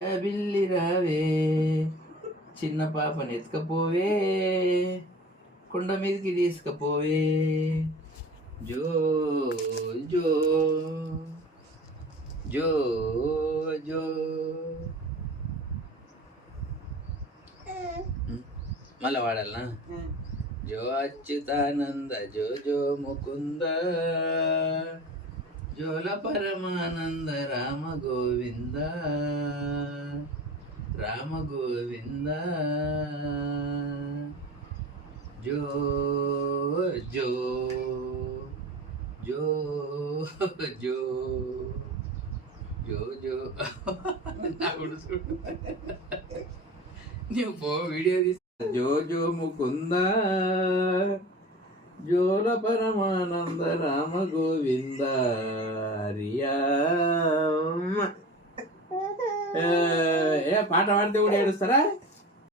బిల్లి రావే చిన్న పాపని ఎత్తుకపోవే కొండ మీదకి తీసుకపోవే జో జో జో జో మళ్ళా వాడాలనా జో అచ్యుతానంద జో జో ముకుంద జోల పరమానంద రామ గోవింద రామ గోవింద జో జో జో జో జో జో నువ్వు పో వీడియో తీస్తా జో జో ముకుంద జోల పరమానంద రామ గోవింద హరియా ఏ పాట పాడితే కూడా ఏడుస్తారా?